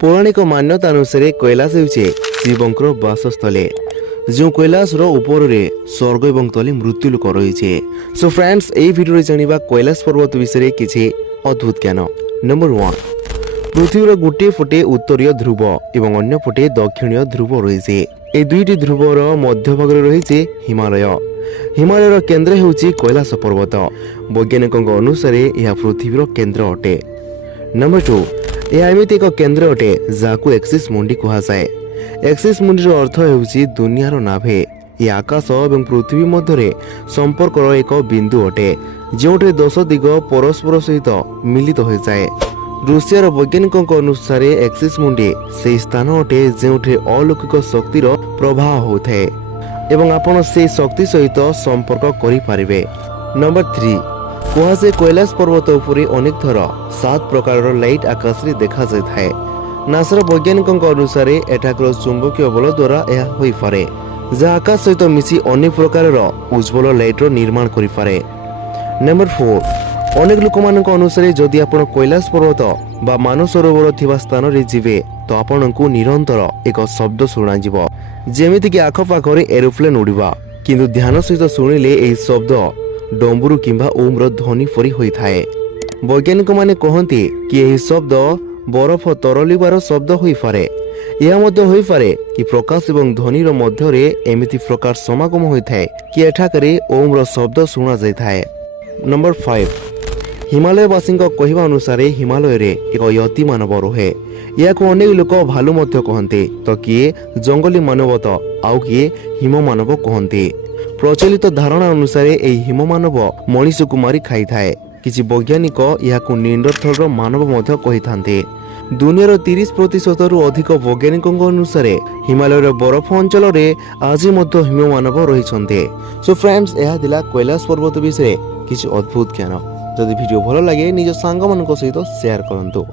पौराणिक मान्यता अनुसार कैलाश होचे शिवंकर वासस्थले जो कैलाशर ऊपर स्वर्ग और तले मृत्युलोक रही। सो फ्रेंड्स ए भिडियो जानिबा कैलाश पर्वत विषय किसी अद्भुत ज्ञान। नंबर 1, पृथ्वीर गोटे फुटे उत्तरीय ध्रुव एवं अन्य फुटे दक्षिणीय ध्रुव रही। ए दुईटी ध्रुवर मध्यभाग रही हिमालय। हिमालयर केन्द्र होउची कैलाश पर्वत। वैज्ञानिकों अनुसार यह पृथ्वीर केन्द्र अटे। नंबर 2, यह एमती एक केन्द्र अटे जहाँ एक्सिस मुंडी कहुए। एक्सिस मुंडीर अर्थ होउची दुनियार नाभे। यह आकाश और पृथ्वी मध्य संपर्कर एक बिंदु अटे जो 10 दिग परस्पर सहित मिलित हो जाए। रूसियार वैज्ञानिकों अनुसार एक्सिस मुंडी से स्थान अटे जो अलौकिक शक्तिर प्रवाह होता है एवं आपण से शक्ति सहित संपर्क करें। नंबर 3, कहुए कैलाश पर्वत उपरे अनेक थर 7 प्रकार लाइट आकाश रे देखा जाए। नासार वैज्ञानिकों अनुसार एठाकर चुंबकीय बल द्वारा यह हो पारे जहाँ आकाश सहित मिसी अनेक प्रकार उज्ज्वल लाइटर निर्माण करे। नंबर 4, अनेक लोक अनुसार जदि आपण कैलाश पर्वत बा मानसरोवर थिबा स्थान रे जिवे तो आपण को निरंतर एक शब्द शुणा जेमिति कि आखपाखरे एरोप्लेन उड़िबा किंतु ध्यान सहित शुणिले एही शब्द डम्बुरु किंबा ओमर ध्वनि परी होइथाए। वैज्ञानिक माने कहते कि एही शब्द बरफ तरलिबार शब्द होई पारे। यह मध्य होई पारे कि प्रकाश एवं ध्वनिर मध्यरे एमिति प्रकार समागम होइथाए कि एठाकरे ओमर शब्द शुणा जाइथाए। नंबर 5, हिमालयवासी कहवा अनुसार हिमालय रे एक यति मानव रहे। या अनेक लोक भालू मध्य कहते तो किए जंगली मानव तो आउ किए हिम मानव कहते। प्रचलित धारणा अनुसार यह हिम मानव मनीष को मारी खाई थाए। किछि वैज्ञानिक यह निंडरथल मानव मध्य कही थांते। दुनियार 30% रु अधिक वैज्ञानिकों अनुसार हिमालयर बरफ अंचल रे आज मध्य हिम मानव रही। सो फ्रेंड्स यह दिला कैलाश पर्वत विषय किछि अद्भुत ज्ञान। जदि वीडियो भल लगे निज सांग मान सहित शेयर करंतु।